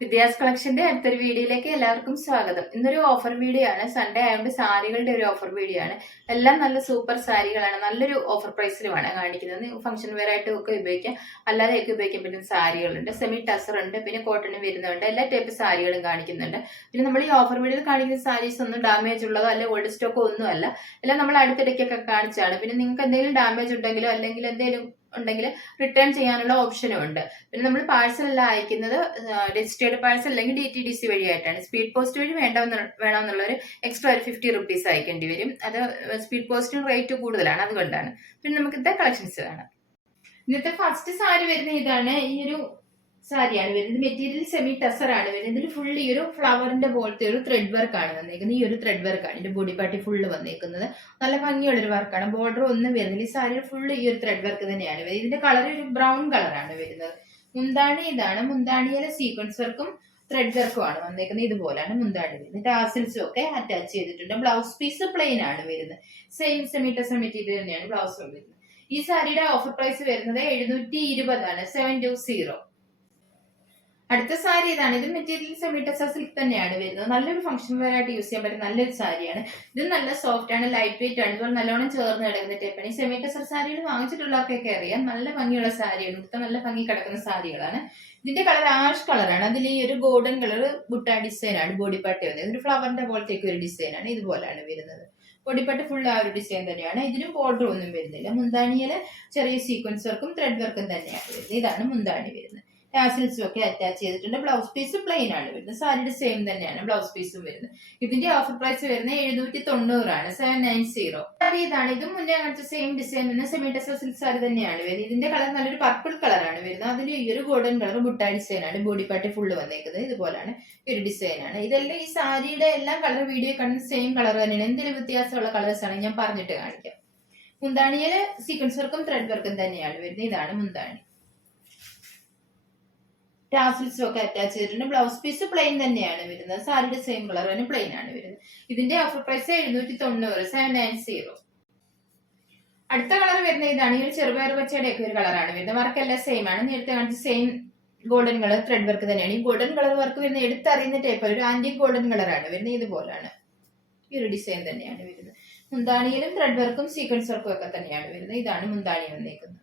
വിദ്യാസ് കളക്ഷന്റെ അടുത്തൊരു വീഡിയോയിലേക്ക് എല്ലാവർക്കും സ്വാഗതം. ഇന്നൊരു ഓഫർ വീഡിയോ ആണ്. സൺഡേ ആയതുകൊണ്ട് സാരികളുടെ ഒരു ഓഫർ വീഡിയോ ആണ്. എല്ലാം നല്ല സൂപ്പർ സാരികളാണ്. നല്ലൊരു ഓഫർ പ്രൈസിലുമാണ് കാണിക്കുന്നത്. ഫംഗ്ഷൻ വെയർ ആയിട്ടും ഒക്കെ ഉപയോഗിക്കാം, അല്ലാതെ ഒക്കെ ഉപയോഗിക്കാൻ പറ്റുന്ന സാരികളുണ്ട്. സെമി ടസർ ഉണ്ട്, പിന്നെ കോട്ടൺ വരുന്നുണ്ട്. എല്ലാ ടൈപ്പ് സാരികളും കാണിക്കുന്നുണ്ട്. പിന്നെ നമ്മൾ ഈ ഓഫർ വീഡിയോയിൽ കാണിക്കുന്ന സാരീസ് ഒന്നും ഡാമേജ് ഉള്ളതോ അല്ലെ ഓൾഡ് സ്റ്റോക്കോ ഒന്നും അല്ല. എല്ലാം നമ്മൾ അടുത്തിടയ്ക്കൊക്കെ കാണിച്ചാണ്. പിന്നെ നിങ്ങൾക്ക് എന്തെങ്കിലും ഡാമേജ് ഉണ്ടെങ്കിലോ അല്ലെങ്കിൽ എന്തെങ്കിലും ഉണ്ടെങ്കിൽ റിട്ടേൺ ചെയ്യാനുള്ള ഓപ്ഷനും ഉണ്ട്. പിന്നെ നമ്മൾ പാഴ്സൽ എല്ലാം അയക്കുന്നത് രജിസ്റ്റേർഡ് പാഴ്സൽ അല്ലെങ്കിൽ DTDC വഴിയായിട്ടാണ്. സ്പീഡ് പോസ്റ്റ് വഴി വേണമെന്നുള്ളൊരു എക്സ്ട്രാ ഒരു 50 റുപ്പീസ് അയക്കേണ്ടി വരും. അത് സ്പീഡ് പോസ്റ്റിന് റേറ്റ് കൂടുതലാണ്, അതുകൊണ്ടാണ്. പിന്നെ നമുക്ക് ഇന്നത്തെ കളക്ഷൻസ് കാണാം. ഇന്നത്തെ ഫസ്റ്റ് സാരി വരുന്ന ഇതാണ്. ഈ ഒരു സാരിയാണ് വരുന്നത്. മെറ്റീരിയൽ സെമി ടസർ ആണ് വരുന്നത്. ഇതിൽ ഫുൾ ഈ ഒരു ഫ്ലവറിന്റെ പോലത്തെ ഒരു ത്രെഡ് വർക്ക് ആണ് വന്നേക്കുന്നത്. ഈ ഒരു ത്രെഡ് വർക്കാണ് ഇതിന്റെ ബോഡി പാർട്ടി ഫുള്ള് വന്നേക്കുന്നത്. നല്ല ഭംഗിയുള്ളൊരു വർക്കാണ്. ബോർഡർ ഒന്നും വരുന്നില്ല. ഈ സാരിയിൽ ഫുള്ള് ഈ ഒരു ത്രെഡ് വർക്ക് തന്നെയാണ് വരുന്നത്. ഇതിന്റെ കളർ ഒരു ബ്രൗൺ കളറാണ് വരുന്നത്. മുന്താണി ഇതാണ്. മുന്താണിയിലെ സീക്വൻസ് വർക്കും ത്രെഡ് വർക്കും ആണ് വന്നേക്കുന്നത്. ഇതുപോലാണ് മുന്താണി വരുന്നത്. ടാസിൽസും ഒക്കെ അറ്റാച്ച് ചെയ്തിട്ടുണ്ട്. ബ്ലൗസ് പീസ് പ്ലെയിൻ ആണ് വരുന്നത്. സെയിം സെമി ടസർ മെറ്റീരിയൽ തന്നെയാണ് ബ്ലൗസ് വരുന്നത്. ഈ സാരിയുടെ ഓഫർ പ്രൈസ് വരുന്നത് 720 ആണ്, 720. അടുത്ത സാരി ഇതാണ്. ഇത് മെറ്റീരിയൽ സെമി ടസർ സിൽക്ക് തന്നെയാണ് വരുന്നത്. നല്ലൊരു ഫംഗ്ഷൻ വെയർ ആയിട്ട് യൂസ് ചെയ്യാൻ പറ്റുന്ന നല്ലൊരു സാരിയാണ്. ഇത് നല്ല സോഫ്റ്റ് ആണ്, ലൈറ്റ് വെയിറ്റ് ആണ്. ഇതുപോലെ നല്ലോണം ചേർന്ന് കിടക്കുന്ന ടൈപ്പാണ്. ഈ സെമി ടസർ സാരികൾ വാങ്ങിച്ചിട്ടുള്ളവർക്കൊക്കെ അറിയാം. നല്ല ഭംഗിയുള്ള സാരിയാണ്. ഇവിടുത്തെ നല്ല ഭംഗി കിടക്കുന്ന സാരികളാണ്. ഇതിന്റെ കളർ ആഷ് കളറാണ്. അതിൽ ഈ ഒരു ഗോൾഡൻ കളർ ബുട്ട ഡിസൈൻ ആണ് ബോഡി പാർട്ടി വരുന്നത്. ഒരു ഫ്ലവറിന്റെ പോലത്തേക്ക് ഒരു ഡിസൈൻ ആണ്. ഇതുപോലെയാണ് വരുന്നത്. ബോഡിപ്പാട്ട് ഫുൾ ആ ഒരു ഡിസൈൻ തന്നെയാണ്. ഇതിനും ബോർഡർ ഒന്നും വരുന്നില്ല. മുന്താണിയില് ചെറിയ സീക്വൻസ് വർക്കും ത്രെഡ് വർക്കും തന്നെയാണ് വരുന്നത്. ഇതാണ് മുന്താണി വരുന്നത്. ടാസിൽസും ഒക്കെ അറ്റാച്ച് ചെയ്തിട്ടുണ്ട്. ബ്ലൗസ് പീസ് പ്ലെയിൻ ആണ് വരുന്നത്. സാരിയുടെ സെയിം തന്നെയാണ് ബ്ലൗസ് പീസും വരുന്നത്. ഇതിന്റെ ഓഫർ പ്രൈസ് വരുന്നത് 790 ആണ്, 790. ഇതാണ്. ഇതും മുന്നേ കാണിച്ച സെയിം ഡിസൈൻ തന്നെ സെമി ടസർ സിൽക്ക് സാരി തന്നെയാണ് വരുന്നത്. ഇതിന്റെ കളർ നല്ലൊരു പർപ്പിൾ കളറാണ് വരുന്നത്. അതിൽ ഈ ഒരു ഗോൾഡൻ കളർ ബുട്ട ഡിസൈൻ ആണ് ബോഡി പാർട്ടി ഫുള്ള് വന്നേക്കുന്നത്. ഇതുപോലാണ് ഈ ഒരു ഡിസൈൻ ആണ്. ഇതെല്ലാം ഈ സാരിയുടെ എല്ലാ കളർ വീഡിയോ കാണുന്ന സെയിം കളർ തന്നെയാണ്. എന്തെങ്കിലും വ്യത്യാസമുള്ള കളേഴ്സ് ആണ് ഞാൻ പറഞ്ഞിട്ട് കാണിക്കാം. മുന്താണിയില് സീക്വൻസ് വർക്കും ത്രെഡ് വർക്കും തന്നെയാണ് വരുന്നത്. ഇതാണ് മുന്താണി. ടാസിൽസും ഒക്കെ അറ്റാച്ച് ചെയ്തിട്ടുണ്ട്. ബ്ലൗസ് പീസ് പ്ലെയിൻ തന്നെയാണ് വരുന്നത്. സാരിയുടെ സെയിം കളർ തന്നെ പ്ലെയിൻ ആണ് വരുന്നത്. ഇതിന്റെ ഓഫർ പ്രൈസ് 790, 790. അടുത്ത കളർ വരുന്ന ഇതാണ്. ഈ ഒരു ചെറുപയർ പച്ചയുടെ ഒക്കെ ഒരു കളറാണ് വരുന്നത്. വർക്കെല്ലാം സെയിം ആണ്. നേരത്തെ കാണിച്ച same golden colour thread work തന്നെയാണ്. ഈ ഗോൾഡൻ കളർ വർക്ക് വരുന്ന എടുത്തറിയുന്ന ടൈപ്പ് ഒരു ആന്റിക് ഗോൾഡൻ കളറാണ് വരുന്നത്. ഇതുപോലാണ് ഈ ഒരു ഡിസൈൻ തന്നെയാണ് വരുന്നത്. മുന്താണിയിലും ത്രെഡ് വർക്കും സീക്വൻസ് വർക്കും ഒക്കെ തന്നെയാണ് വരുന്നത്. ഇതാണ് മുന്താണി വന്നേക്കുന്നത്.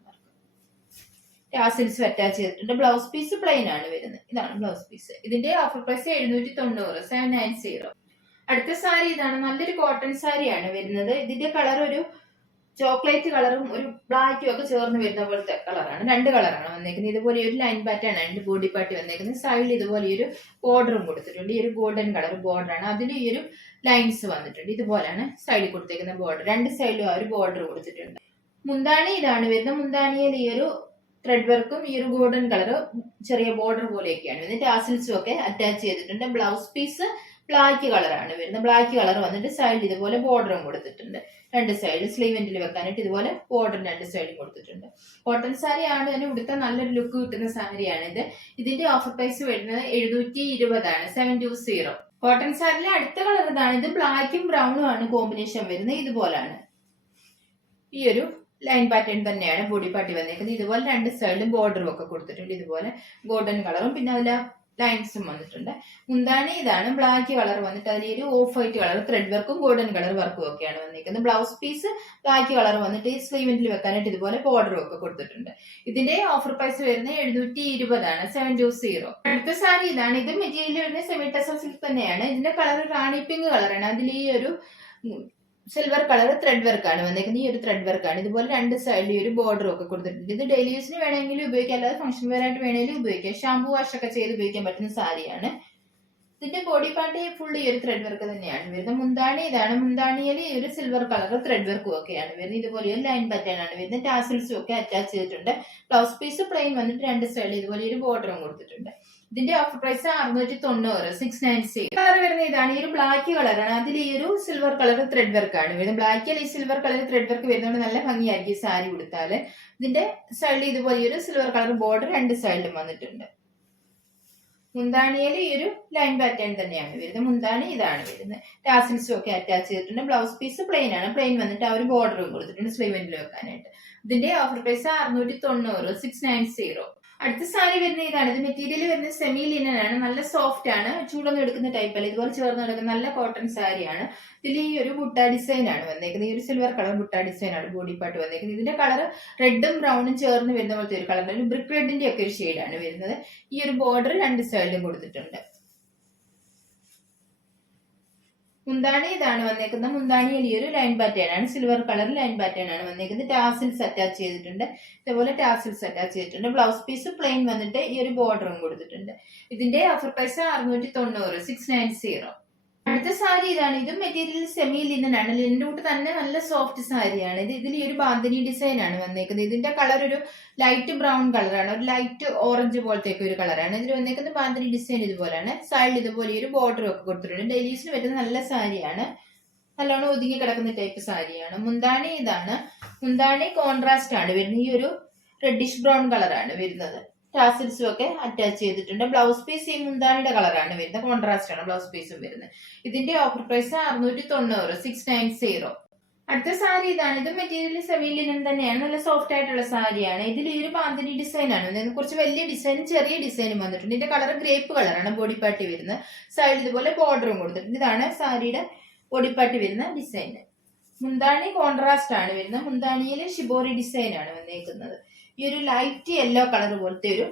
ടാസിൽസ് അറ്റാച്ച് ചെയ്തിട്ടുണ്ട്. ബ്ലൗസ് പീസ് പ്ലെയിൻ ആണ് വരുന്നത്. ഇതാണ് ബ്ലൗസ് പീസ്. ഇതിന്റെ ഓഫർ പ്രൈസ് 790, 790. അടുത്ത സാരി ഇതാണ്. നല്ലൊരു കോട്ടൺ സാരിയാണ് വരുന്നത്. ഇതിന്റെ കളർ ഒരു ചോക്ലേറ്റ് കളറും ഒരു ബ്ലാക്കും ഒക്കെ ചേർന്ന് വരുന്ന പോലത്തെ കളറാണ്. രണ്ട് കളറാണ് വന്നേക്കുന്നത്. ഇതുപോലെ ഒരു ലൈൻ പാറ്റേൺ ആണ് ഇതിന്റെ ബോഡി പാർട്ടി വന്നേക്കുന്നത്. സൈഡിൽ ഇതുപോലെ ഒരു ബോർഡറും കൊടുത്തിട്ടുണ്ട്. ഈ ഒരു ഗോൾഡൻ കളർ ബോർഡർ ആണ്. അതിൽ ഈ ഒരു ലൈൻസ് വന്നിട്ടുണ്ട്. ഇതുപോലാണ് സൈഡിൽ കൊടുത്തേക്കുന്ന ബോർഡർ. രണ്ട് സൈഡിലും ആ ഒരു ബോർഡർ കൊടുത്തിട്ടുണ്ട്. മുന്താണി ഇതാണ് വരുന്നത്. മുന്താണിയിൽ ഈ ഒരു ത്രെഡ് വർക്കും ഈ ഒരു ഗോൾഡൻ കളർ ചെറിയ ബോർഡർ പോലെയൊക്കെയാണ് വരുന്നത്. ടാസിൽസും ഒക്കെ അറ്റാച്ച് ചെയ്തിട്ടുണ്ട്. ബ്ലൗസ് പീസ് ബ്ലാക്ക് കളറാണ് വരുന്നത്. ബ്ലാക്ക് കളർ വന്നിട്ട് സൈഡിൽ ഇതുപോലെ ബോർഡറും കൊടുത്തിട്ടുണ്ട്. രണ്ട് സൈഡ് സ്ലീവ് എൻഡിൽ വെക്കാനായിട്ട് ഇതുപോലെ ബോർഡർ രണ്ട് സൈഡും കൊടുത്തിട്ടുണ്ട്. കോട്ടൺ സാരി ആണ് തന്നെ ഇവിടുത്തെ നല്ലൊരു ലുക്ക് കിട്ടുന്ന സാരിയാണ് ഇത്. ഇതിന്റെ ഓഫർ പ്രൈസ് വരുന്നത് 720 ആണ്, 720. കോട്ടൺ സാരിയിലെ അടുത്ത കളർ ഇതാണ്. ഇത് ബ്ലാക്കും ബ്രൗണും ആണ് കോമ്പിനേഷൻ വരുന്നത്. ഇതുപോലാണ് ഈ ഒരു ലൈൻ പാറ്റേൺ തന്നെയാണ് ബോഡി പാർട്ടി വന്നേക്കുന്നത്. ഇതുപോലെ രണ്ട് സൈഡിലും ബോർഡറും ഒക്കെ കൊടുത്തിട്ടുണ്ട്. ഇതുപോലെ ഗോൾഡൻ കളറും പിന്നെ അതിൽ ലൈൻസും വന്നിട്ടുണ്ട്. മുന്താണി ഇതാണ്. ബ്ലാക്ക് കളർ വന്നിട്ട് അതിൽ ഒരു ഓഫ് വൈറ്റ് കളർ ത്രെഡ് വർക്കും ഗോൾഡൻ കളർ വർക്കും ഒക്കെയാണ് വന്നിരിക്കുന്നത്. ബ്ലൗസ് പീസ് ബ്ലാക്ക് കളർ വന്നിട്ട് ഈ സ്ലീവിൽ വെക്കാനായിട്ട് ഇതുപോലെ ബോർഡറും ഒക്കെ കൊടുത്തിട്ടുണ്ട്. ഇതിന്റെ ഓഫർ പ്രൈസ് വരുന്നത് 720 ആണ്, 720. അടുത്ത സാരി ഇതാണ്. ഇത് മെറ്റീരിയൽ വരുന്നത് സെമി ടസർ സിൽക്ക് തന്നെയാണ്. ഇതിന്റെ കളർ റാണി പിങ്ക് കളറാണ്. അതിൽ ഈ ഒരു സിൽവർ കളർ ത്രെഡ് വർക്കാണ് വന്നേക്കുന്നത്. ഈ ഒരു ത്രെഡ് വർക്കാണ്. ഇതുപോലെ രണ്ട് സൈഡിൽ ഒരു ബോർഡർ ഒക്കെ കൊടുത്തിട്ടുണ്ട്. ഇത് ഡെയിലി യൂസിന് വേണമെങ്കിലും ഉപയോഗിക്കാം, അല്ലാതെ ഫംഗ്ഷൻ വെയർ ആയിട്ട് വേണമെങ്കിലും ഉപയോഗിക്കാം. ഷാമ്പു വാഷ് ഒക്കെ ചെയ്ത് ഉപയോഗിക്കാൻ പറ്റുന്ന സാരിയാണ്. ഇതിന്റെ ബോഡി പാർട്ടി ഫുൾ ഈ ഒരു ത്രെഡ് വർക്ക് തന്നെയാണ് വരുന്നത്. മുന്താണി ഇതാണ്. മുന്താണിയിൽ ഈ ഒരു സിൽവർ കളർ ത്രെഡ് വർക്കും ഒക്കെയാണ് വരുന്നത്. ഇതുപോലെ ഒരു ലൈൻ പാറ്റേൺ ആണ് വരുന്നത്. ടാസിൽസും ഒക്കെ അറ്റാച്ച് ചെയ്തിട്ടുണ്ട്. ബ്ലൗസ് പീസ് പ്ലെയിൻ വന്നിട്ട് രണ്ട് സൈഡിൽ ഇതുപോലെ ഒരു ബോർഡറും കൊടുത്തിട്ടുണ്ട്. ഇതിന്റെ ഓഫർ പ്രൈസ് 690, 690. കളർ വരുന്നത് ഇതാണ്. ഈ ഒരു ബ്ലാക്ക് കളറാണ്. അതിൽ ഈ ഒരു സിൽവർ കളർ ത്രെഡ് വർക്ക് ആണ് വരുന്നത്. ബ്ലാക്കിൽ ഈ സിൽവർ കളർ ത്രെഡ് വർക്ക് വരുന്നതുകൊണ്ട് നല്ല ഭംഗിയായിരിക്കും സാരി കൊടുത്താല്. ഇതിന്റെ സൈഡിൽ ഇതുപോലെ ഒരു സിൽവർ കളർ ബോർഡർ രണ്ട് സൈഡിലും വന്നിട്ടുണ്ട്. മുന്താണിയിൽ ഈ ഒരു ലൈൻ പാറ്റേൺ തന്നെയാണ് വരുന്നത്. മുന്താണി ഇതാണ് വരുന്നത്. ടാസിൽസും ഒക്കെ അറ്റാച്ച് ചെയ്തിട്ടുണ്ട്. ബ്ലൗസ് പീസ് പ്ലെയിൻ ആണ്. പ്ലെയിൻ വന്നിട്ട് ആ ഒരു ബോർഡറും കൊടുത്തിട്ടുണ്ട് സ്ലീവ് എൻഡിൽ വെക്കാനായിട്ട്. ഇതിന്റെ ഓഫർ പ്രൈസ് 690, 690. അടുത്ത സാരി വരുന്ന ഇതാണ്. ഇത് മെറ്റീരിയൽ വരുന്നത് സെമി ലിനൻ ആണ്. നല്ല സോഫ്റ്റ് ആണ്. ചൂടൊന്നും എടുക്കുന്ന ടൈപ്പ് അല്ല. ഇതുപോലെ ചേർന്ന് കിടക്കുന്ന നല്ല കോട്ടൺ സാരിയാണ്. ഇതിൽ ഈ ഒരു ബുട്ട ഡിസൈൻ ആണ് വന്നേക്കുന്നത്. ഈ ഒരു സിൽവർ കളർ ബുട്ട ഡിസൈൻ ആണ് ബോഡി പാർട്ട് വന്നേക്കുന്നത്. ഇതിന്റെ കളർ റെഡും ബ്രൗണും ചേർന്ന് വരുന്ന പോലത്തെ ഒരു കളർ, ഒരു ബ്രിക്ക് റെഡിന്റെ ഒക്കെ ഒരു ഷെയ്ഡാണ് വരുന്നത്. ഈ ഒരു ബോർഡർ രണ്ട് സൈഡിലും കൊടുത്തിട്ടുണ്ട്. മുന്താണി ഇതാണ് വന്നേക്കുന്നത്. മുന്താണിയിൽ ഈ ഒരു ലൈൻ പാറ്റേൺ ആണ്, സിൽവർ കളർ ലൈൻ പാറ്റേൺ ആണ് വന്നേക്കുന്നത്. ടാസിൽസ് അറ്റാച്ച് ചെയ്തിട്ടുണ്ട്. ഇതേപോലെ ടാസിൽസ് അറ്റാച്ച് ചെയ്തിട്ടുണ്ട്. ബ്ലൗസ് പീസ് പ്ലെയിൻ വന്നിട്ട് ഈ ഒരു ബോർഡറും കൊടുത്തിട്ടുണ്ട്. ഇതിന്റെ ഓഫർ പ്രൈസ് 690, 690. അടുത്ത സാരി ഇതാണ്. ഇതും മെറ്റീരിയൽ സെമി ലിനൻ ആണ്. ലിനന്റെ കൂട്ട് തന്നെ നല്ല സോഫ്റ്റ് സാരിയാണ്. ഇതിൽ ഈ ഒരു ബാന്തിനി ഡിസൈൻ ആണ് വന്നേക്കുന്നത്. ഇതിന്റെ കളർ ഒരു ലൈറ്റ് ബ്രൗൺ കളറാണ്, ഒരു ലൈറ്റ് ഓറഞ്ച് പോലത്തേക്ക് ഒരു കളറാണ്. ഇതിൽ വന്നേക്കുന്നത് ബാന്തിനി ഡിസൈൻ ഇതുപോലെയാണ്. സൈഡിൽ ഇതുപോലെ ഒരു ബോർഡർ ഒക്കെ കൊടുത്തിട്ടുണ്ട്. ഡെയിലീസിന് പറ്റുന്ന നല്ല സാരിയാണ്. നല്ലോണം ഒതുങ്ങി കിടക്കുന്ന ടൈപ്പ് സാരിയാണ്. മുന്താണി ഇതാണ്. മുന്താണി കോൺട്രാസ്റ്റ് ആണ് വരുന്നത്. ഈ ഒരു റെഡിഷ് ബ്രൗൺ കളറാണ് വരുന്നത്. ടാസിൽസും ഒക്കെ അറ്റാച്ച് ചെയ്തിട്ടുണ്ട്. ബ്ലൗസ് പീസ് ഈ മുന്താണിയുടെ കളറാണ് വരുന്നത്. കോൺട്രാസ്റ്റ് ആണ് ബ്ലൗസ് പീസും വരുന്നത്. ഇതിന്റെ ഓഫർ പ്രൈസ് 690, 690. അടുത്ത സാരി ഇതാണ്. ഇത് മെറ്റീരിയൽ സെമി ലിനൻ തന്നെയാണ്. നല്ല സോഫ്റ്റ് ആയിട്ടുള്ള സാരിയാണ്. ഇതിൽ ഈ ഒരു ബാന്തിനി ഡിസൈൻ ആണ്. കുറച്ച് വലിയ ഡിസൈനും ചെറിയ ഡിസൈനും വന്നിട്ടുണ്ട്. ഇതിന്റെ കളർ ഗ്രേപ്പ് കളറാണ് ബോഡി പാർട്ടി വരുന്നത്. സൈഡിൽ ഇതുപോലെ ബോർഡറും കൊടുത്തിട്ടുണ്ട്. ഇതാണ് സാരിയുടെ ബോഡി പാർട്ടി വരുന്ന ഡിസൈൻ. മുന്താണി കോൺട്രാസ്റ്റ് ആണ് വരുന്നത്. മുന്താണിയിൽ ഷിബോറി ഡിസൈൻ ആണ് വന്നേക്കുന്നത്. ഈ ഒരു ലൈറ്റ് യെല്ലോ കളർ പോലത്തെ ഒരു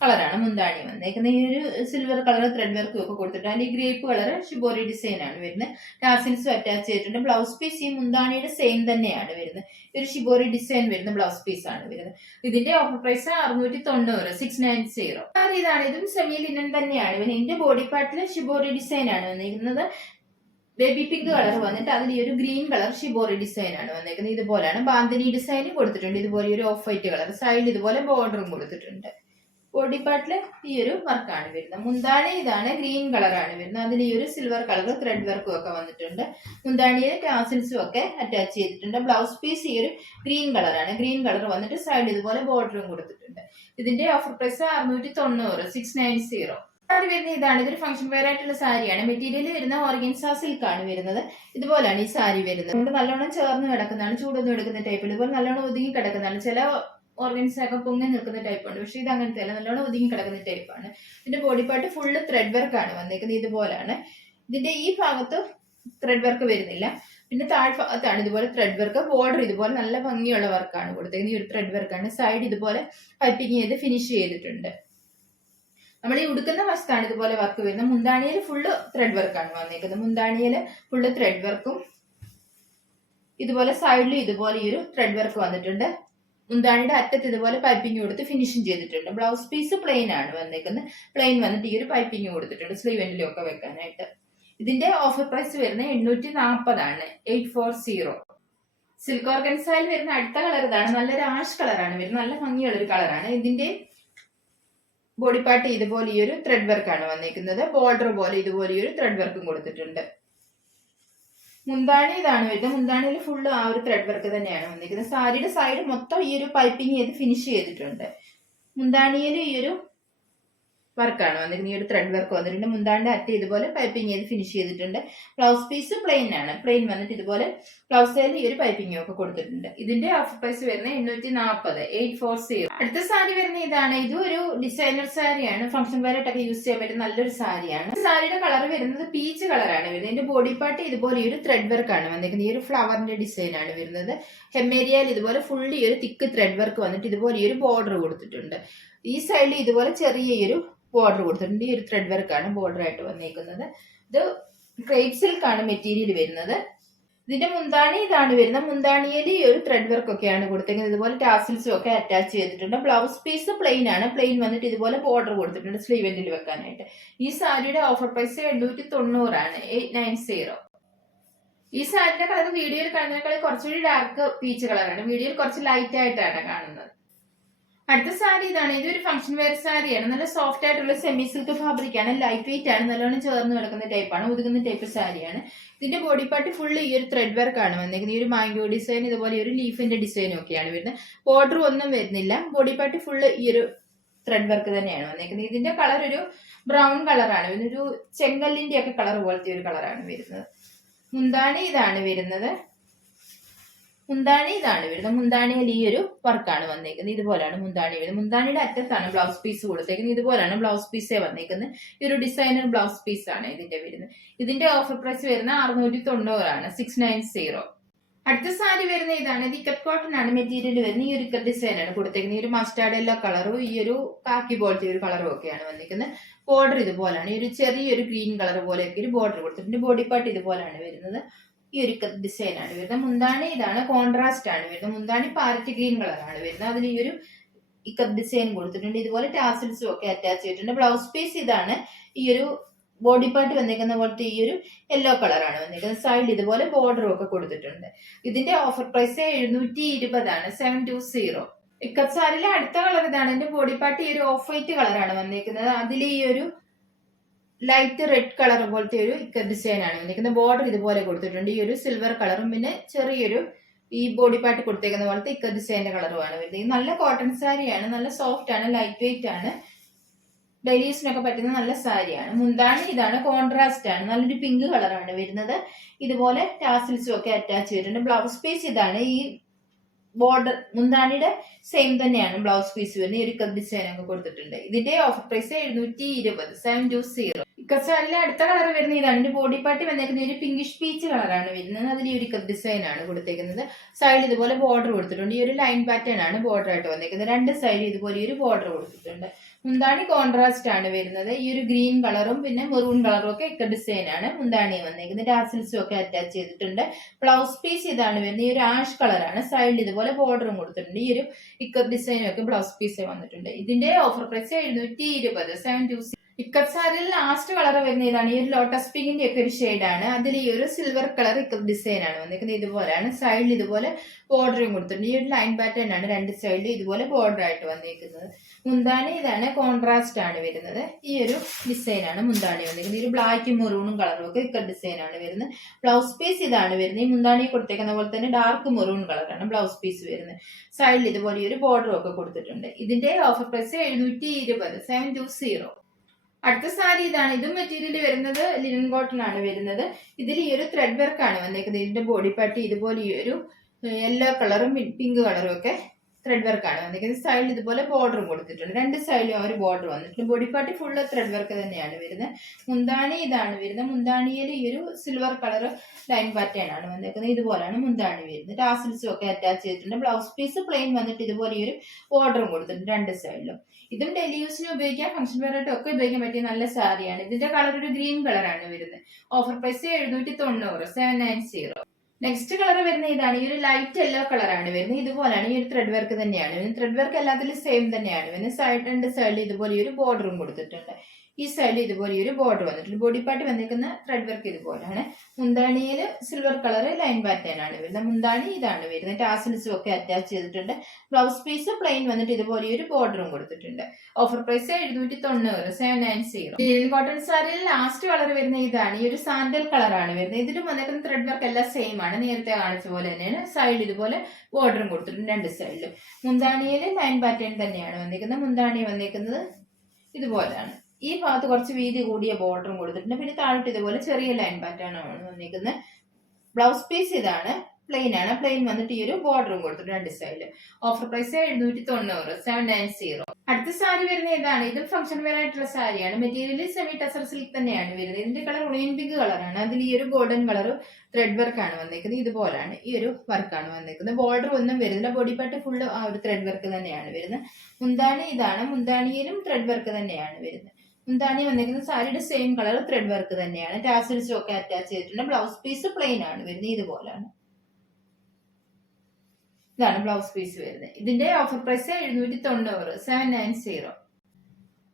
കളറാണ് മുന്താണി വന്നേക്കുന്നത്. ഈ ഒരു സിൽവർ കളർ ത്രെഡ് വർക്കും ഒക്കെ കൊടുത്തിട്ടുണ്ട്. ഈ ഗ്രേപ്പ് കളർ ഷിബോറി ഡിസൈൻ ആണ് വരുന്നത്. ടാസിൽസും അറ്റാച്ച് ചെയ്തിട്ടുണ്ട്. ബ്ലൗസ് പീസ് ഈ മുന്താണിയുടെ സെയിം തന്നെയാണ് വരുന്നത്. ഈ ഒരു ഷിബോറി ഡിസൈൻ വരുന്ന ബ്ലൗസ് പീസ് ആണ് വരുന്നത്. ഇതിന്റെ ഓഫർ പ്രൈസ് 690, 690. ഇതാണ്. ഇതും സെമി ലിനൻ തന്നെയാണ്. ഇതിന്റെ ബോഡി പാർട്ടിൽ ഷിബോറി ഡിസൈൻ ആണ് വന്നിരിക്കുന്നത്. ബേബി പിങ്ക് കളർ വന്നിട്ട് അതിൽ ഈ ഒരു ഗ്രീൻ കളർ ഷിബോറി ഡിസൈൻ ആണ് വന്നേക്കുന്നത്. ഇതുപോലെയാണ് ബാന്തിനി ഡിസൈൻ കൊടുത്തിട്ടുണ്ട്. ഇതുപോലെ ഒരു ഓഫ് വൈറ്റ് കളർ സൈഡിൽ ഇതുപോലെ ബോർഡറും കൊടുത്തിട്ടുണ്ട്. ബോഡി പാർട്ടില് ഈ ഒരു വർക്കാണ് വരുന്നത്. മുന്താണി ഇതാണ്. ഗ്രീൻ കളറാണ് വരുന്നത്. അതിൽ ഈ ഒരു സിൽവർ കളർ ത്രെഡ് വർക്കും ഒക്കെ വന്നിട്ടുണ്ട്. മുന്താണിയിൽ ടാസിൽസും ഒക്കെ അറ്റാച്ച് ചെയ്തിട്ടുണ്ട്. ബ്ലൗസ് പീസ് ഈ ഒരു ഗ്രീൻ കളറാണ്. ഗ്രീൻ കളർ വന്നിട്ട് സൈഡിൽ ഇതുപോലെ ബോർഡറും കൊടുത്തിട്ടുണ്ട്. ഇതിന്റെ ഓഫർ പ്രൈസ് 690, 690. സാരി വരുന്നത് ഇതാണ്. ഇതൊരു ഫംഗ്ഷൻ വെയർ ആയിട്ടുള്ള സാരിയാണ്. മെറ്റീരിയൽ വരുന്ന ഓർഗൻസ സിൽക്ക് ആണ് വരുന്നത്. ഇതുപോലാണ് ഈ സാരി വരുന്നത്. കൊണ്ട് നല്ലോണം ചേർന്ന് കിടക്കുന്നതാണ്. ചൂടൊന്നും എടുക്കുന്ന ടൈപ്പിൽ ഇതുപോലെ നല്ലോണം ഒതുങ്ങി കിടക്കുന്നതാണ്. ചില ഓർഗൻസ ഒക്കെ പൊങ്ങി നിൽക്കുന്ന ടൈപ്പാണ്. പക്ഷെ ഇത് അങ്ങനത്തെ അല്ല, നല്ലോണം ഒതുങ്ങി കിടക്കുന്ന ടൈപ്പാണ്. ഇതിന്റെ body part full thread work ആണ് വന്നേക്കുന്നത്. ഇതുപോലാണ്. ഇതിന്റെ ഈ ഭാഗത്ത് ത്രെഡ് വർക്ക് വരുന്നില്ല. പിന്നെ താഴ്ഭാഗത്താണ് ഇതുപോലെ ത്രെഡ് വർക്ക്. ബോർഡർ ഇതുപോലെ നല്ല ഭംഗിയുള്ള വർക്കാണ് കൊടുത്തേക്കുന്നത്. ഈ ഒരു ത്രെഡ് വർക്കാണ്. സൈഡ് ഇതുപോലെ പൈപ്പിംഗ് ചെയ്ത് ഫിനിഷ് ചെയ്തിട്ടുണ്ട്. നമ്മൾ ഈ ഉടുക്കുന്ന വശത്താണ് ഇതുപോലെ വർക്ക് വരുന്നത്. മുന്താണിയിൽ ഫുള്ള് ത്രെഡ് വർക്കാണ് വന്നേക്കുന്നത്. മുന്താണിയിൽ ഫുള്ള് ത്രെഡ് വർക്കും ഇതുപോലെ സൈഡിൽ ഇതുപോലെ ഈ ഒരു ത്രെഡ് വർക്ക് വന്നിട്ടുണ്ട്. മുന്താണിയുടെ അറ്റത്ത് ഇതുപോലെ പൈപ്പിംഗ് കൊടുത്ത് ഫിനിഷിംഗ് ചെയ്തിട്ടുണ്ട്. ബ്ലൗസ് പീസ് പ്ലെയിൻ ആണ് വന്നേക്കുന്നത്. പ്ലെയിൻ വന്നിട്ട് ഈ ഒരു പൈപ്പിംഗ് കൊടുത്തിട്ടുണ്ട് സ്ലീവ് എൻഡിലും ഒക്കെ വെക്കാനായിട്ട്. ഇതിന്റെ ഓഫർ പ്രൈസ് വരുന്നത് 840 ആണ്, 840. സിൽക്ക് ഓർഗൻസയിൽ വരുന്ന അടുത്ത കളർ ഇതാണ്. നല്ലൊരു ആഷ് കളറാണ് വരുന്നത്. നല്ല ഭംഗിയുള്ള ഒരു കളറാണ്. ഇതിന്റെ ബോഡി പാർട്ട് ഇതുപോലെ ഈ ഒരു ത്രെഡ് വർക്കാണ് വന്നിരിക്കുന്നത്. ബോർഡർ പോലെ ഇതുപോലെ ഈ ഒരു ത്രെഡ് വർക്കും കൊടുത്തിട്ടുണ്ട്. മുന്താണി ഇതാണ് വരുന്നത്. മുന്താണിയിൽ ഫുള്ള് ആ ഒരു ത്രെഡ് വർക്ക് തന്നെയാണ് വന്നിരിക്കുന്നത്. സാരിയുടെ സൈഡ് മൊത്തം ഈ ഒരു പൈപ്പിംഗ് ചെയ്ത് ഫിനിഷ് ചെയ്തിട്ടുണ്ട്. മുന്താണിയിൽ ഈ ഒരു വർക്കാണ് വന്നിരിക്കുന്നത്. ഈ ഒരു ത്രെഡ് വർക്ക് വന്നിട്ടുണ്ട്. മുന്താണിന്റെ അറ്റ ഇതുപോലെ പൈപ്പിംഗ് ചെയ്ത് ഫിനിഷ് ചെയ്തിട്ടുണ്ട്. ബ്ലൗസ് പീസ് പ്ലെയിൻ ആണ്. പ്ലെയിൻ വന്നിട്ട് ഇതുപോലെ ബ്ലൗസ് സൈഡിൽ ഈ ഒരു പൈപ്പിംഗ് ഒക്കെ കൊടുത്തിട്ടുണ്ട്. ഇതിന്റെ ഓഫർ പ്രൈസ് വരുന്നത് 840, 840. അടുത്ത സാരി വരുന്ന ഇതാണ്. ഇതും ഒരു ഡിസൈനർ സാരിയാണ്. ഫംഗ്ഷൻ വെയറായിട്ടൊക്കെ യൂസ് ചെയ്യാൻ പറ്റുന്ന നല്ലൊരു സാരിയാണ്. സാരിയുടെ കളർ വരുന്നത് പീച്ച് കളറാണ് വരുന്നത്. ഇതിന്റെ ബോഡി പാർട്ട് ഇതുപോലെ ഈ ഒരു ത്രെഡ് വർക്ക് ആണ് വന്നിരിക്കുന്നത്. ഈ ഒരു ഫ്ലവറിന്റെ ഡിസൈൻ ആണ് വരുന്നത്. ഹെമ്മേരിയയിൽ ഇതുപോലെ ഫുള്ളി ഈ ഒരു തിക്ക് ത്രെഡ് വർക്ക് വന്നിട്ട് ഇതുപോലെ ഈ ഒരു ബോർഡർ കൊടുത്തിട്ടുണ്ട്. ഈ സൈഡിൽ ഇതുപോലെ ചെറിയ ഈ ഒരു ബോർഡർ കൊടുത്തിട്ടുണ്ട്. ഈ ഒരു ത്രെഡ് വർക്കാണ് ബോർഡർ ആയിട്ട് വന്നേക്കുന്നത്. ഇത് ക്രേപ്പ് സിൽക്ക് ആണ് മെറ്റീരിയൽ വരുന്നത്. ഇതിന്റെ മുന്താണി ഇതാണ് വരുന്നത്. മുന്താണിയിൽ ഈ ഒരു ത്രെഡ് വർക്ക് ഒക്കെയാണ് കൊടുത്തേക്കുന്നത്. ഇതുപോലെ ടാസിൽസും ഒക്കെ അറ്റാച്ച് ചെയ്തിട്ടുണ്ട്. ബ്ലൗസ് പീസ് പ്ലെയിൻ ആണ്. പ്ലെയിൻ വന്നിട്ട് ഇതുപോലെ ബോർഡർ കൊടുത്തിട്ടുണ്ട് സ്ലീവ് എൻഡിൽ വെക്കാനായിട്ട്. ഈ സാരിയുടെ ഓഫർ പ്രൈസ് 890 ആണ്, 890. ഈ സാരിയുടെ കളർ വീഡിയോയിൽ കാണുന്നതിനേക്കാൾ കുറച്ചുകൂടി ഡാർക്ക് പീച്ച് കളറാണ്. വീഡിയോയിൽ കുറച്ച് ലൈറ്റ് ആയിട്ടാണ് കാണുന്നത്. അടുത്ത സാരി ഇതാണ്. ഇതൊരു ഫംഗ്ഷൻ വെയർ സാരിയാണ്. നല്ല സോഫ്റ്റ് ആയിട്ടുള്ള സെമി സിൽക്ക് ഫാബ്രിക് ആണ്. ലൈറ്റ് വെയിറ്റ് ആണ്. നല്ലോണം ചേർന്ന് കിടക്കുന്ന ടൈപ്പാണ്. ഒതുങ്ങുന്ന ടൈപ്പ് സാരിയാണ്. ഇതിന്റെ ബോഡി പാർട്ട് ഫുള്ള് ഈ ഒരു ത്രെഡ് വർക്ക് ആണ് വന്നിരിക്കുന്നത്. ഈ ഒരു മാംഗോ ഡിസൈൻ ഇതുപോലെ ഒരു ലീഫിന്റെ ഡിസൈനും ഒക്കെയാണ് വരുന്നത്. ബോർഡർ ഒന്നും വരുന്നില്ല. ബോഡി പാർട്ട് ഫുള്ള് ഈ ഒരു ത്രെഡ് വർക്ക് തന്നെയാണ് വന്നിരിക്കുന്നത്. ഇതിന്റെ കളർ ഒരു ബ്രൗൺ കളറാണ് വരുന്നത്. ഒരു ചെങ്കല്ലിന്റെ ഒക്കെ കളർ പോലത്തെ ഒരു കളറാണ് വരുന്നത്. മുന്താണി ഇതാണ് വരുന്നത്. മുന്താണി ഇതാണ് വരുന്നത്. മുന്താണിയിൽ ഈ ഒരു വർക്കാണ് വന്നേക്കുന്നത്. ഇതുപോലാണ് മുന്താണി വരുന്നത്. മുന്താണിയുടെ അറ്റത്താണ് ബ്ലൗസ് പീസ് കൊടുത്തേക്കുന്നത്. ഇതുപോലാണ് ബ്ലൗസ് പീസേ വന്നേക്കുന്നത്. ഈ ഒരു ഡിസൈനർ ബ്ലൗസ് പീസ് ആണ് ഇതിന്റെ വരുന്നത്. ഇതിന്റെ ഓഫർ പ്രൈസ് വരുന്ന 690 ആണ്, 690. അടുത്ത സാരി വരുന്ന ഇതാണ്. ഇത് ഇക്കറ്റ് കോട്ടൺ ആണ് മെറ്റീരിയൽ വരുന്നത്. ഈ ഒരു ഇക്കറ്റ് ഡിസൈൻ ആണ് കൊടുത്തേക്കുന്നത്. ഈ ഒരു മസ്റ്റാർഡ് യെല്ലോ കളറും ഈ ഒരു കാക്കി പോലത്തെ ഒരു കളറും ഒക്കെയാണ് വന്നിരിക്കുന്നത്. ബോർഡർ ഇതുപോലാണ്. ഈ ഒരു ചെറിയൊരു ഗ്രീൻ കളർ പോലെയൊക്കെ ഒരു ബോർഡർ കൊടുത്തിട്ടുണ്ട്. ബോഡി പാർട്ട് ഇതുപോലാണ് വരുന്നത്. ഈ ഒരു ഡിസൈൻ ആണ് വരുന്നത്. മുന്താണി ഇതാണ്, കോൺട്രാസ്റ്റ് ആണ് വരുന്നത്. മുന്താണി പാരറ്റ് ഗ്രീൻ കളർ ആണ് വരുന്നത്. അതിൽ ഈ ഒരു ഇക്കറ്റ് ഡിസൈൻ കൊടുത്തിട്ടുണ്ട്. ഇതുപോലെ ടാസിൽസും ഒക്കെ അറ്റാച്ച് ചെയ്തിട്ടുണ്ട്. ബ്ലൗസ് പീസ് ഇതാണ്. ഈ ഒരു ബോഡി പാർട്ട് വന്നിരിക്കുന്ന പോലത്തെ ഈ ഒരു യെല്ലോ കളറാണ് വന്നിരിക്കുന്നത്. സൈഡിൽ ഇതുപോലെ ബോർഡറും ഒക്കെ കൊടുത്തിട്ടുണ്ട്. ഇതിന്റെ ഓഫർ പ്രൈസ് 720 ആണ്, 720. ഇക്കത്ത് സാരിയിലെ അടുത്ത കളർ ഇതാണ്. ഇതിന്റെ ബോഡി പാർട്ട് ഈ ഒരു ഓഫ് വൈറ്റ് കളറാണ് വന്നിരിക്കുന്നത്. അതിൽ ഈ ഒരു ലൈറ്റ് റെഡ് കളർ പോലത്തെ ഒരു ഇക്കത്ത് ഡിസൈൻ ആണ് വന്നിരിക്കുന്നത്. ബോർഡർ ഇതുപോലെ കൊടുത്തിട്ടുണ്ട്. ഈ ഒരു സിൽവർ കളറും പിന്നെ ചെറിയൊരു ഈ ബോഡി പാർട്ട് കൊടുത്തേക്കുന്ന പോലത്തെ ഇക്കത്ത് ഡിസൈനിന്റെ കളറുമാണ് വരുന്നത്. ഇത് നല്ല കോട്ടൺ സാരിയാണ്, നല്ല സോഫ്റ്റ് ആണ്, ലൈറ്റ് വെയിറ്റ് ആണ്, ഡെയിലി യൂസിനൊക്കെ പറ്റുന്ന നല്ല സാരിയാണ്. മുന്താണി ഇതാണ്, കോൺട്രാസ്റ്റ് ആണ്, നല്ലൊരു പിങ്ക് കളറാണ് വരുന്നത്. ഇതുപോലെ ടാസിൽസും ഒക്കെ അറ്റാച്ച് ചെയ്തിട്ടുണ്ട്. ബ്ലൗസ് പീസ് ഇതാണ്. ഈ ബോർഡർ മുന്താണിയുടെ സെയിം തന്നെയാണ് ബ്ലൗസ് പീസ് വരുന്നത്. ഈ ഒരു ഇക്കത്ത് ഡിസൈൻ ഒക്കെ കൊടുത്തിട്ടുണ്ട്. ഇതിന്റെ ഓഫർ പ്രൈസ് 720, 720. ഇക്കത്ത് സാരിയിലെ അടുത്ത കളർ വരുന്ന ഇതാണ്. ഇതിന്റെ ബോഡി പാർട്ടി വന്നേക്കുന്ന ഒരു പിങ്കിഷ് പീച്ച് കളറാണ് വരുന്നത്. അതിൽ ഈ ഒരു ഇക്കത്ത് ഡിസൈൻ ആണ് കൊടുത്തേക്കുന്നത്. സൈഡിൽ ഇതുപോലെ ബോർഡർ കൊടുത്തിട്ടുണ്ട്. ഈ ഒരു ലൈൻ പാറ്റേൺ ആണ് ബോർഡർ ആയിട്ട് വന്നേക്കുന്നത്. രണ്ട് സൈഡിൽ ഇതുപോലെ ഒരു ബോർഡർ കൊടുത്തിട്ടുണ്ട്. മുന്താണി കോൺട്രാസ്റ്റ് ആണ് വരുന്നത്. ഈ ഒരു ഗ്രീൻ കളറും പിന്നെ മെറൂൺ കളറും ഒക്കെ ഇക്കത്ത് ഡിസൈൻ ആണ് മുന്താണി വന്നേക്കുന്നത്. ടാസിൽസും ഒക്കെ അറ്റാച്ച് ചെയ്തിട്ടുണ്ട്. ബ്ലൗസ് പീസ് ഇതാണ് വരുന്നത്. ഈ ഒരു ആഷ് കളറാണ്. സൈഡിൽ ഇതുപോലെ ബോർഡറും കൊടുത്തിട്ടുണ്ട്. ഈ ഒരു ഇക്കത്ത് ഡിസൈനും ഒക്കെ ബ്ലൗസ് പീസ് വന്നിട്ടുണ്ട്. ഇതിന്റെ ഓഫർ പ്രൈസ് 720, 720. ഇക്കത്ത് സാരിയിൽ ലാസ്റ്റ് കളർ വരുന്ന ഇതാണ്. ഈ ഒരു ലോട്ടസ് പിങ്കിന്റെ ഒക്കെ ഒരു ഷെയ്ഡാണ്. അതിൽ ഈ ഒരു സിൽവർ കളർ ഇക്കത്ത് ഡിസൈൻ ആണ് വന്നിരിക്കുന്നത്. ഇതുപോലെയാണ്. സൈഡിൽ ഇതുപോലെ ബോർഡറും കൊടുത്തിട്ടുണ്ട്. ഈ ഒരു ലൈൻ പാറ്റേൺ ആണ് രണ്ട് സൈഡിൽ ഇതുപോലെ ബോർഡർ ആയിട്ട് വന്നിരിക്കുന്നത്. മുന്താണി ഇതാണ്, കോൺട്രാസ്റ്റ് ആണ് വരുന്നത്. ഈ ഒരു ഡിസൈൻ ആണ് മുന്താണി വന്നിരിക്കുന്നത്. ഈ ഒരു ബ്ലാക്കും മെറൂണും കളറും ഒക്കെ ഇക്കത്ത് ഡിസൈൻ ആണ് വരുന്നത്. ബ്ലൗസ് പീസ് ഇതാണ് വരുന്നത്. ഈ മുന്താണി കൊടുത്തേക്കുന്ന പോലെ തന്നെ ഡാർക്ക് മെറൂൺ കളറാണ് ബ്ലൗസ് പീസ് വരുന്നത്. സൈഡിൽ ഇതുപോലെ ഈ ഒരു ബോർഡറും ഒക്കെ കൊടുത്തിട്ടുണ്ട്. ഇതിന്റെ ഓഫർ പ്രൈസ് 720, 720. അടുത്ത സാരി ഇതാണ്. ഇതും മെറ്റീരിയൽ വരുന്നത് ലിനൻ കോട്ടൺ ആണ് വരുന്നത്. ഇതിൽ ഈ ഒരു ത്രെഡ് വർക്ക് ആണ് വന്നേക്കുന്നത്. ഇതിന്റെ ബോഡി പാർട്ടി ഇതുപോലെ ഈ ഒരു യെല്ലോ കളറും പിങ്ക് കളറും ഒക്കെ ത്രെഡ് വർക്ക് ആണ് വന്നിരിക്കുന്നത്. സൈഡിൽ ഇതുപോലെ ബോർഡറും കൊടുത്തിട്ടുണ്ട്. രണ്ട് സൈഡിലും ആ ഒരു ബോർഡർ വന്നിട്ടുണ്ട്. Body party full thread work തന്നെയാണ് വരുന്നത്. മുന്താണി ഇതാണ് വരുന്നത്. മുന്താണിയിൽ ഈ ഒരു സിൽവർ കളർ ലൈൻ പാറ്റേൺ ആണ് വന്നിരിക്കുന്നത്. ഇതുപോലാണ് മുന്താണി വരുന്നത്. ടാസിൽസും ഒക്കെ അറ്റാച്ച് ചെയ്തിട്ടുണ്ട്. ബ്ലൗസ് പീസ് പ്ലെയിൻ വന്നിട്ട് ഇതുപോലെ ഈ ഒരു ബോർഡറും കൊടുത്തിട്ടുണ്ട് രണ്ട് സൈഡിലും. ഇതും ഡെയിലി യൂസിന് ഉപയോഗിക്കാം, ഫംഗ്ഷൻ വെയർ ആയിട്ടും ഒക്കെ ഉപയോഗിക്കാൻ പറ്റിയ നല്ല സാരിയാണ്. ഇതിന്റെ കളർ ഒരു ഗ്രീൻ കളറാണ് വരുന്നത്. Offer price 790, 790. നെക്സ്റ്റ് കളർ വരുന്ന ഇതാണ്. ഈ ഒരു ലൈറ്റ് യെല്ലോ കളറാണ് വരുന്നത്. ഇതുപോലാണ്. ഈ ഒരു ത്രെഡ് വർക്ക് തന്നെയാണ് വരുന്നത്. ത്രെഡ് വർക്ക് എല്ലാത്തിലും സെയിം തന്നെയാണ് വരുന്നത്. രണ്ട് സൈഡിൽ ഇതുപോലെ ഒരു ബോർഡറും കൊടുത്തിട്ടുണ്ട്. ഈ സൈഡിൽ ഇതുപോലെ ഒരു ബോർഡർ വന്നിട്ടുണ്ട്. ബോഡി പാർട്ട് വന്നിരിക്കുന്ന ത്രെഡ് വർക്ക് ഇതുപോലാണ്. മുന്താണിയിൽ സിൽവർ കളർ ലൈൻ പാറ്റേൺ ആണ് വരുന്നത്. മുന്താണി ഇതാണ് വരുന്നത്. ടാസിൽസും ഒക്കെ അറ്റാച്ച് ചെയ്തിട്ടുണ്ട്. ബ്ലൗസ് പീസ് പ്ലെയിൻ വന്നിട്ട് ഇതുപോലെ ഒരു ബോർഡറും കൊടുത്തിട്ടുണ്ട്. Offer price 790, 790. കോട്ടൺ സാരിയിൽ ലാസ്റ്റ് കളർ വരുന്ന ഇതാണ്. ഈ ഒരു സാൻഡൽ കളറാണ് വരുന്നത്. ഇതിലും വന്നിരിക്കുന്ന ത്രെഡ് വർക്ക് എല്ലാം സെയിം ആണ്, നേരത്തെ കാണിച്ച പോലെ തന്നെയാണ്. സൈഡിൽ ഇതുപോലെ ബോർഡറും കൊടുത്തിട്ടുണ്ട് രണ്ട് സൈഡിലും. മുന്താണിയിൽ ലൈൻ പാറ്റേൺ തന്നെയാണ് വന്നിരിക്കുന്നത്. മുന്താണി വന്നിരിക്കുന്നത് ഇതുപോലെയാണ്. ഈ ഭാഗത്ത് കുറച്ച് വീതി കൂടിയ ബോർഡറും കൊടുത്തിട്ടുണ്ട്. പിന്നെ താഴോട്ട് ഇതുപോലെ ചെറിയ ലൈൻ പാറ്റേൺ ആണ് വന്നിരിക്കുന്നത്. ബ്ലൗസ് പീസ് ഇതാണ്, പ്ലെയിൻ ആണ്. പ്ലെയിൻ വന്നിട്ട് ഈ ഒരു ബോർഡറും കൊടുത്തിട്ടുണ്ട് രണ്ട് സൈഡിൽ. Offer price 790, 790. അടുത്ത സാരി വരുന്ന ഇതാണ്. ഇതും ഫംഗ്ഷൻ വെയർ ആയിട്ടുള്ള സാരിയാണ്. മെറ്റീരിയൽ സെമി ടസർ സിൽക്ക് തന്നെയാണ് വരുന്നത്. ഇതിന്റെ കളർ ഒണിയൻ പിങ്ക് കളറാണ്. അതിൽ ഈ ഒരു ഗോൾഡൻ കളർ ത്രെഡ് വർക്ക് ആണ് വന്നിരിക്കുന്നത്. ഇതുപോലാണ് ഈ ഒരു വർക്കാണ് വന്നിരിക്കുന്നത്. ബോർഡർ ഒന്നും വരുന്നില്ല. ബോഡി പാർട്ട് ഫുള്ള് ആ ഒരു ത്രെഡ് വർക്ക് തന്നെയാണ് വരുന്നത്. മുന്താണി ഇതാണ്. മുന്താണിയിലും ത്രെഡ് വർക്ക് തന്നെയാണ് വരുന്നത്. മുന്താണി വന്നിരിക്കുന്നത് സാരിയുടെ സെയിം കളർ ത്രെഡ് വർക്ക് തന്നെയാണ്. ടാസിൽസും ഒക്കെ അറ്റാച്ച് ചെയ്തിട്ടുണ്ട്. ബ്ലൗസ് പീസ് പ്ലെയിൻ ആണ് വരുന്നത്. ഇതുപോലാണ്. ഇതാണ് ബ്ലൗസ് പീസ് വരുന്നത്. ഇതിന്റെ ഓഫർ പ്രൈസ് 790, 790.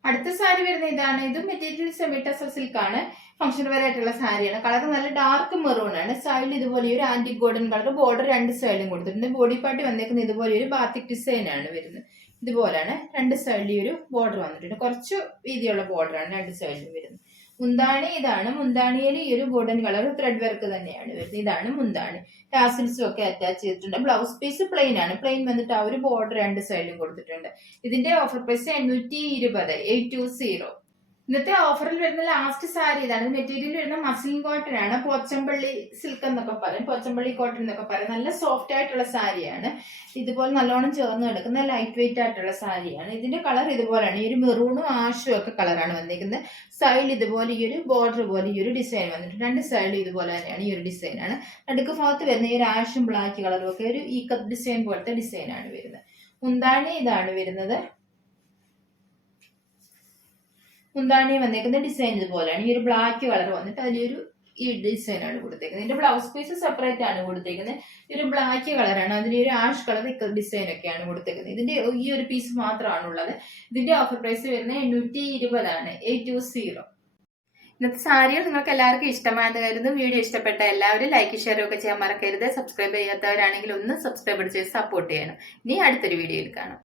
അടുത്ത സാരി വരുന്ന ഇതാണ്. ഇതും മെറ്റീരിയൽ സെമി ടസർ സിൽക്ക് ആണ്. ഫംഗ്ഷൻ വെയർ ആയിട്ടുള്ള സാരിയാണ്. കളർ നല്ല ഡാർക്ക് മെറൂൺ ആണ്. സൈഡിൽ ഇതുപോലെ ഒരു ആന്റിക് ഗോൾഡൻ കളർ ബോർഡർ രണ്ട് സൈഡിലും കൊടുത്തിട്ടുണ്ട്. ബോഡി പാർട്ടി വന്നേക്കുന്നത് ഇതുപോലെ ഒരു ബാത്തിക് ഡിസൈൻ ആണ് വരുന്നത്. ഇതുപോലാണ്. രണ്ട് സൈഡിൽ ഒരു ബോർഡർ വന്നിട്ടുണ്ട്. കുറച്ച് വീതിയുള്ള ബോർഡറാണ് രണ്ട് സൈഡിലും വരുന്നത്. മുന്താണി ഇതാണ്. മുന്താണിയിൽ ഈ ഒരു ഗോൾഡൻ കളർ ത്രെഡ് വർക്ക് തന്നെയാണ് വരുന്നത്. ഇതാണ് മുന്താണി. ടാസിൽസും ഒക്കെ അറ്റാച്ച് ചെയ്തിട്ടുണ്ട്. ബ്ലൗസ് പീസ് പ്ലെയിൻ ആണ്. പ്ലെയിൻ വന്നിട്ട് ആ ഒരു ബോർഡർ രണ്ട് സൈഡിലും കൊടുത്തിട്ടുണ്ട്. ഇതിന്റെ ഓഫർ പ്രൈസ് 820, 820. ഇന്നത്തെ ഓഫറിൽ വരുന്ന ലാസ്റ്റ് സാരി ഇതാണ്. മെറ്റീരിയൽ വരുന്ന മസ്ലിൻ കോട്ടൺ ആണ്. പോച്ചമ്പള്ളി സിൽക്ക് എന്നൊക്കെ പറയും, പോച്ചമ്പള്ളി കോട്ടൺ എന്നൊക്കെ പറയും. നല്ല സോഫ്റ്റ് ആയിട്ടുള്ള സാരിയാണ്. ഇതുപോലെ നല്ലോണം ചേർന്ന് കിടക്കുന്ന ലൈറ്റ് വെയിറ്റ് ആയിട്ടുള്ള സാരിയാണ്. ഇതിന്റെ കളർ ഇതുപോലെയാണ്. ഈ ഒരു മെറൂണും ആഷും ഒക്കെ കളറാണ് വന്നിരിക്കുന്നത്. സൈഡിൽ ഇതുപോലെ ഈ ഒരു ബോർഡർ പോലെ ഈ ഒരു ഡിസൈൻ വന്നിട്ടുണ്ട്. രണ്ട് സൈഡിലും ഇതുപോലെ തന്നെയാണ് ഈ ഒരു ഡിസൈനാണ്. നടുക്ക് ഭാഗത്ത് വരുന്ന ഈ ഒരു ആഷും ബ്ലാക്ക് കളറും ഒക്കെ ഒരു ഈ കപ്പ് ഡിസൈൻ പോലത്തെ ഡിസൈനാണ് വരുന്നത്. മുന്താണി ഇതാണ് വരുന്നത്. മുന്താണി വന്നേക്കുന്ന ഡിസൈൻ ഇതുപോലെയാണ്. ഈ ഒരു ബ്ലാക്ക് കളർ വന്നിട്ട് അതിലൊരു ഈ ഡിസൈൻ ആണ് കൊടുത്തേക്കുന്നത്. ഇതിന്റെ ബ്ലൗസ് പീസ് സെപ്പറേറ്റ് ആണ് കൊടുത്തേക്കുന്നത്. ഈ ഒരു ബ്ലാക്ക് കളറാണ്, അതിന് ഒരു ആഷ് കളർ ഡിസൈൻ ഒക്കെയാണ് കൊടുത്തേക്കുന്നത്. ഇതിന്റെ ഈ ഒരു പീസ് മാത്രമാണ് ഉള്ളത്. ഇതിന്റെ ഓഫർ പ്രൈസ് വരുന്നത് 820 ആണ്, 820. ഇന്നത്തെ സാരികൾ നിങ്ങൾക്ക് എല്ലാവർക്കും ഇഷ്ടമായെന്ന് കരുതുന്നു. വീഡിയോ ഇഷ്ടപ്പെട്ട എല്ലാവരും ലൈക്ക് ഷെയർ ഒക്കെ ചെയ്യാൻ മറക്കരുത്. സബ്സ്ക്രൈബ് ചെയ്യാത്തവരാണെങ്കിൽ ഒന്ന് സബ്സ്ക്രൈബ് ചെയ്ത് സപ്പോർട്ട് ചെയ്യണം. ഇനി അടുത്തൊരു വീഡിയോയിൽ കാണാം.